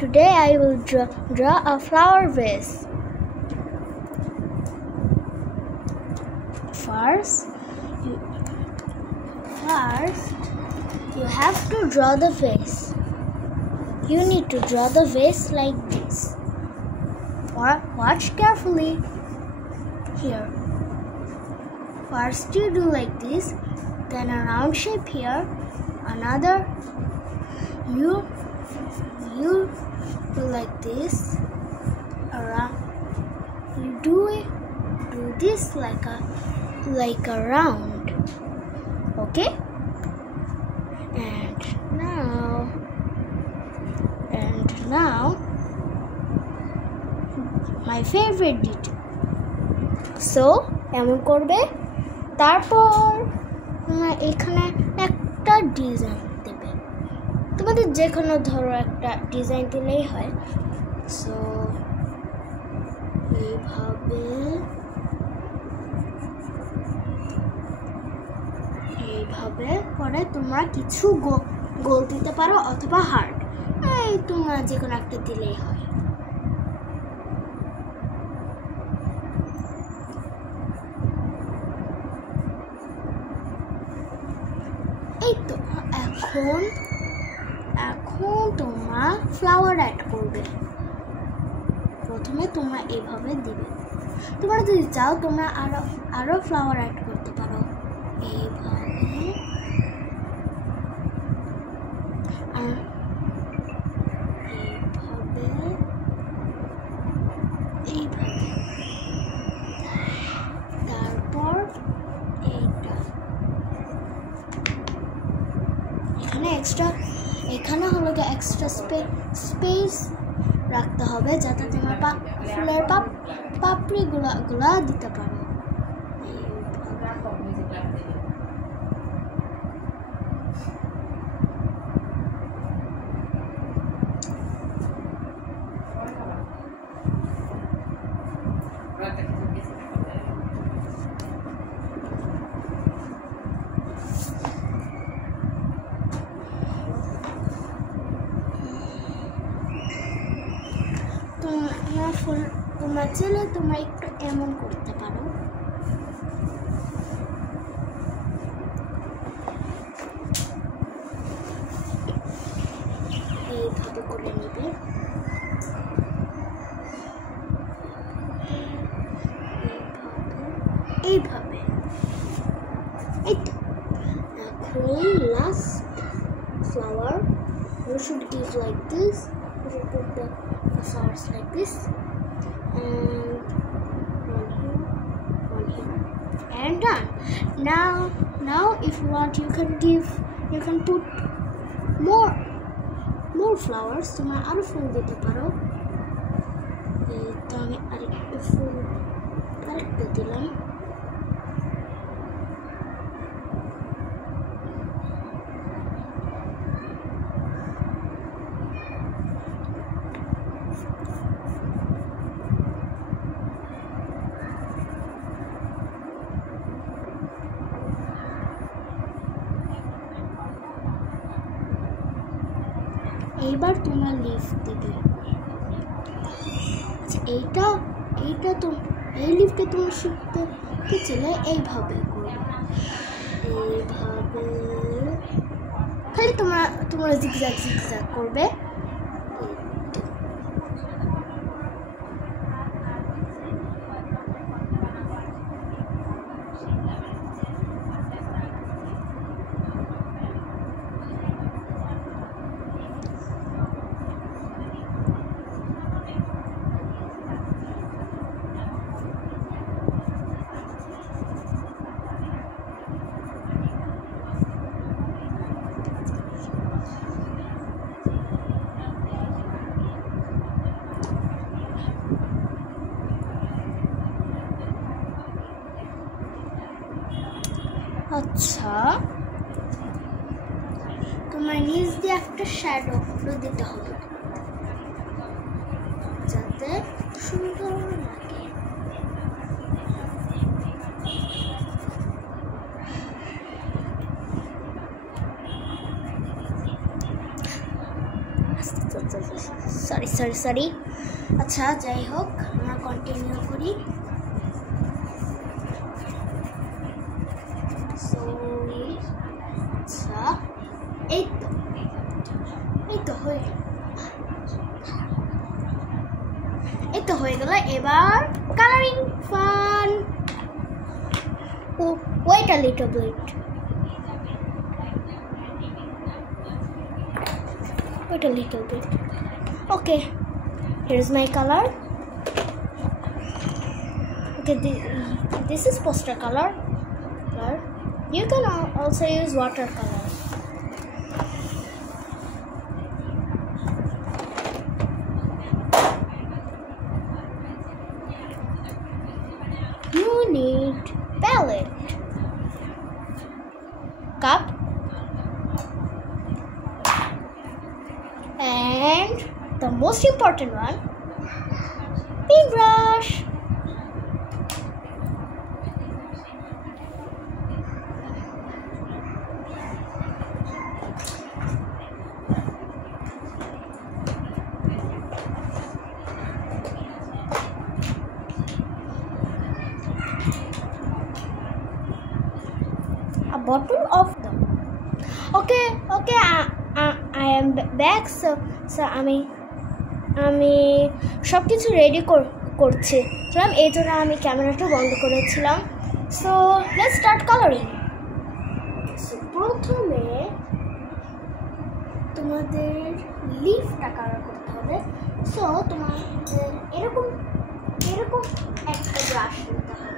Today I will draw a flower vase. First, you have to draw the vase. You need to draw the vase like this. Watch carefully. Here. First you do like this, then a round shape here, another. You do like this, around. You do this like a round. Okay? And now my favorite detail. So এমন করবে, তারপর এখানে একটা ডিজাইন দেবে। তোমাদের যে কোনো ধরো একটা ডিজাইন দিলেই হয়। সো এইভাবে করে তোমরা কিছু গোল দিতে পারো অথবা হার্ট, এই তোমরা যে কোনো একটা দিলেই হয়। এই তো এখন তোমরা ফ্লাওয়ার অ্যাড করবে। প্রথমে তোমরা এইভাবে দিবে। তোমরা যদি চাও তোমরা আরো ফ্লাওয়ার অ্যাড করতে পারো, এইভাবে। তারপর এখানে হলো এক্সট্রা স্পেস রাখতে হবে, যাতে তোমার ফুলের পাপড়িগুলা দিতে পারো। তোমরা চাইলে তোমরা একটু এমন করতে পারো। এইভাবে করে নেবে। এইভাবে এই তো। এখন last flower, you should give like this. You should put the flowers like this, and one here, and done. Now if you want, you can put more flowers. তোমরা আরো ফুল দিতে পারো। এই তো আমি আরেকটা দিলাম। এইবার তোমরা লিফ দিবে। এইটা তো এই লিফটে তুমি শিখতে চাইলে এইভাবে করবে। এইভাবে খালি তোমরা জিগজ্যাগ করবে। আচ্ছা, তোমার নিচ দিয়ে একটা শ্যাডো দিতে হবে, যাতে সুন্দর লাগে। আস্তে সরি আচ্ছা যাই হোক আমরা কন্টিনিউ করি আচ্ছা এই তো হয়ে গেল এবার colouring fun wait a little bit okay here's my color okay this is poster color you can also use watercolor you need palette cup and the most important one paintbrush a bottle of them okay I am back so আমি সব কিছু রেডি করছিলাম এই জন্য আমি ক্যামেরাটা বন্ধ করেছিলাম সো লেটস স্টার্ট কালারিং প্রথমে তোমাদের লিফটা কালার করতে হবে সো তোমাদের এরকম একটা ব্রাশ নিতে হবে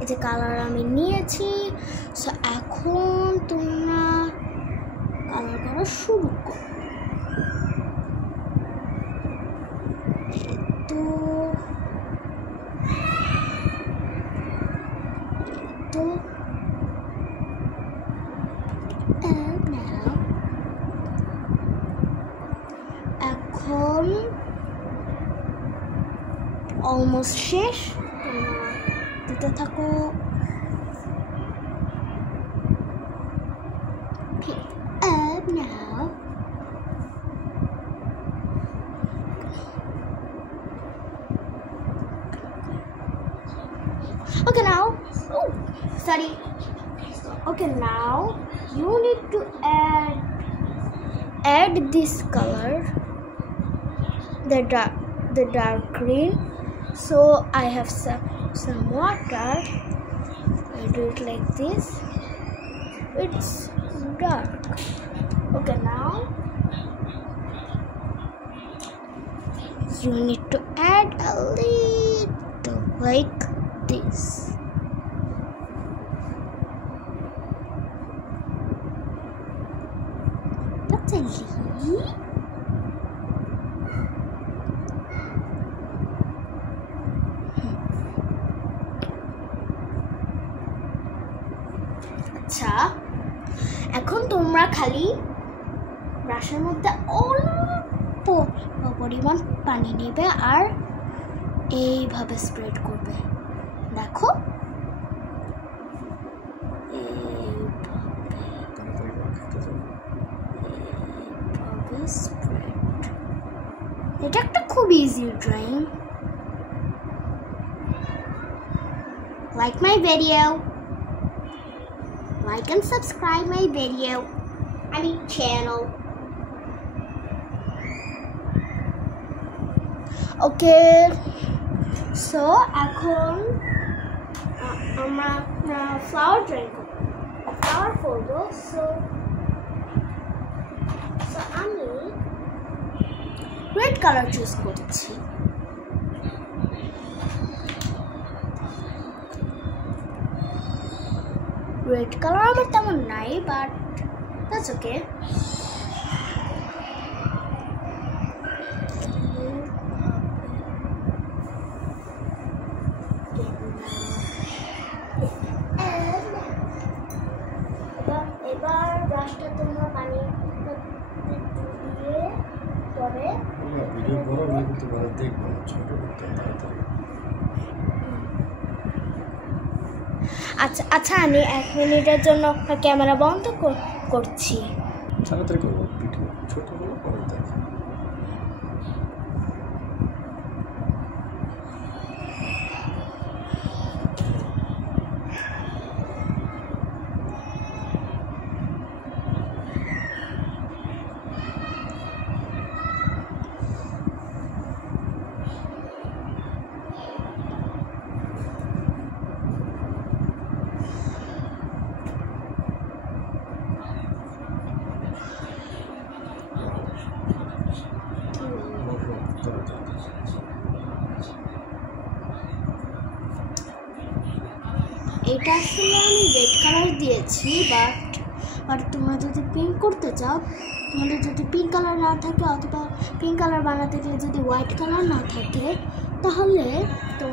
এই যে কালার আমি নিয়েছি সো এখন তোমরা কালার করা শুরু করো তো এখন অলমোস্ট শেষ দিতে থাকো now okay now sorry okay now you need to add this color the dark green so I have some water I do it like this it's dark okay now you need to add a little like this that's a leaf আচ্ছা এখন তোমরা খালি ব্রাশের মধ্যে অল্প পরিমাণ পানি নেবে আর এইভাবে স্প্রেড করবে দেখো এইভাবে স্প্রেড এটা একটা খুব easy drawing like my video like and subscribe my video channel okay so এখন আমরা flower drawing করব so আমি red color choose করছি red color আমার তেমন নাই but that's okay এবার ব্রাশটা তোমরা পানি দিয়ে পরে ভিডিও বড় হলে কিন্তু বড় দেখব ছোট করতে তাড়াতাড়ি আচ্ছা আচ্ছা, আমি 1 মিনিটের জন্য ক্যামেরা বন্ধ করছি। তাড়াতাড়ি করবো, ভিডিও ছোট হলো পরে দেখ। এটা আসলে আমি রেড কালার দিয়েছি, বাট তোমরা যদি পিঙ্ক করতে চাও, তোমাদের যদি পিঙ্ক কালার না থাকে অথবা পিঙ্ক কালার বানাতে গিয়ে যদি হোয়াইট কালার না থাকে, তাহলে তো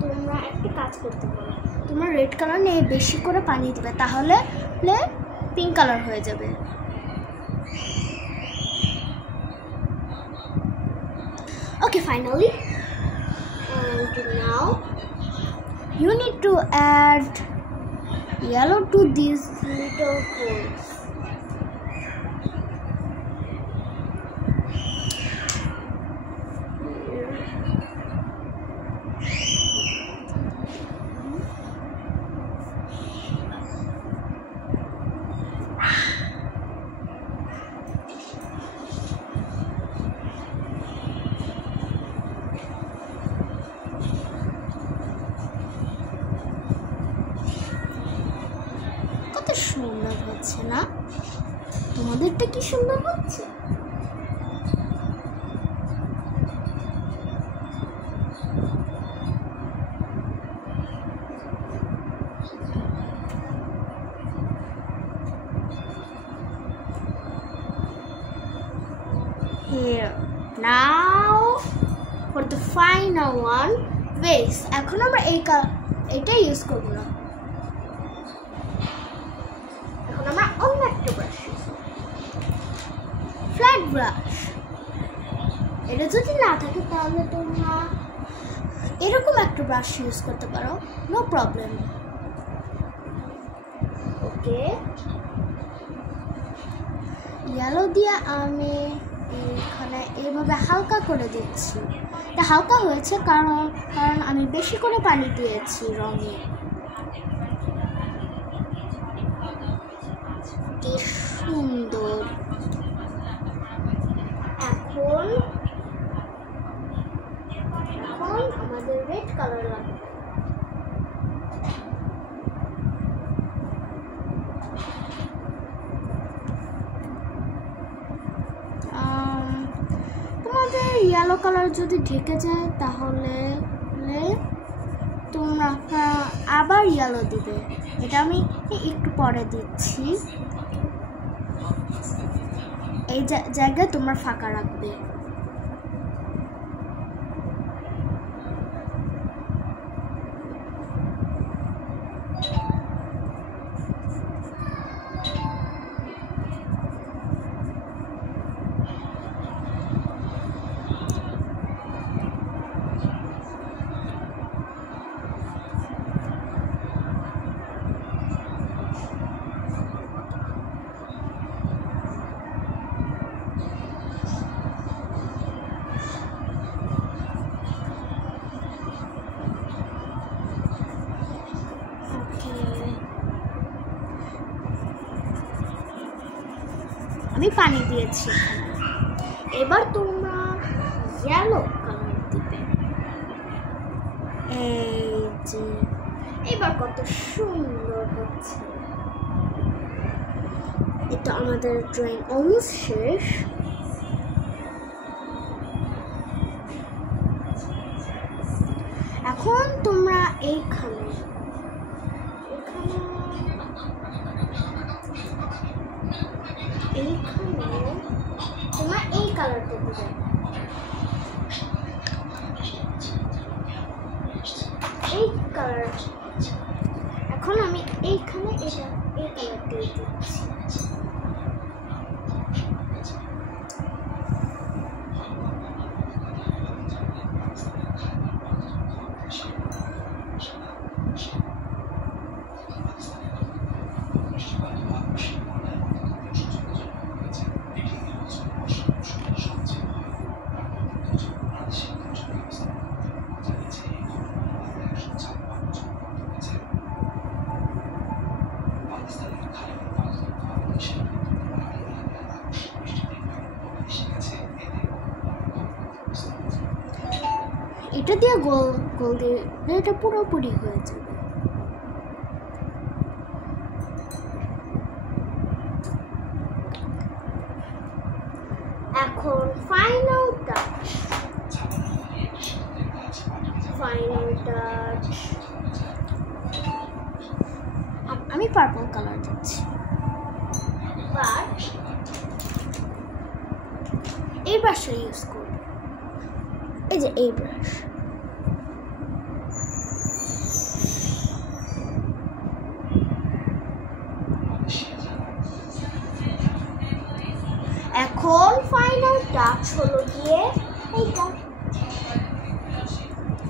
তোমরা একটা কাজ করতে পারো, তোমরা রেড কালার নিয়ে বেশি করে পানি দেবে, তাহলে পিঙ্ক কালার হয়ে যাবে। Okay, finally, and now you need to add yellow to these little holes. কত সুন্দর হচ্ছে না? তোমাদেরটা কি সুন্দর হচ্ছে? Here now for the final one, base. এখন আমরা এটা ইউজ করব না, এখন আমরা অন্য একটা ব্রাশ ইউজ করব, ফ্ল্যাট ব্রাশ। এটা যদি না থাকে তাহলে তোমরা এরকম একটা ব্রাশ ইউজ করতে পারো, নো প্রবলেম। ওকে, ইয়েলো দিয়ে আমি এখানে এইভাবে হালকা করে দিচ্ছি। এটা হালকা হয়েছে কারণ আমি বেশি করে পানি দিয়েছি রঙে। কি সুন্দর! এখন আমাদের রেড কালার লাগবে। তোমাদের ইয়েলো কালার যদি ঢেকে যায় তাহলে তোমরা আবার ইয়েলো দিবে। এটা আমি একটু পরে দিচ্ছি। এই জায়গায় তোমরা ফাঁকা রাখবে। আমি পানি দিয়েছি, এবার তোমরা ইয়েলো কালার দিবে। এই যে এবার কত সুন্দর হচ্ছে। এটা আমাদের ড্রয়িং অলমোস্ট শেষ। এখন তোমরা এইখানে তোমরা এই কালারটা দিবে। এই কালার এখন আমি এইখানে এই কালারটা দিচ্ছি। দিয়ে গোল গোল দিয়ে এটা পুরোপুরি হয়ে যাবে। এখন ফাইনাল টাচ, আমি পার্পল কালার দিচ্ছি, বাট এই ব্রাশটা ইউজ করব, এই যে এই ব্রাশ। এখন ফাইনাল টাচ হলো গিয়ে এইটা।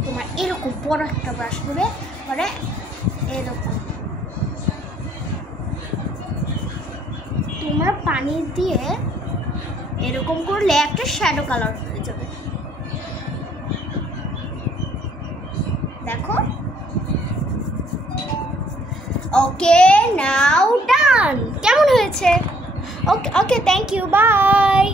তোমার এরকম বড় একটা ব্রাশ নেবে, পরে এরকম তোমার পানি দিয়ে এরকম করলে একটা শ্যাডো কালার হয়ে যাবে। দেখো, ওকে নাও ডান। কেমন হয়েছে? ওকে ওকে, থ্যাংক ইউ, বাই।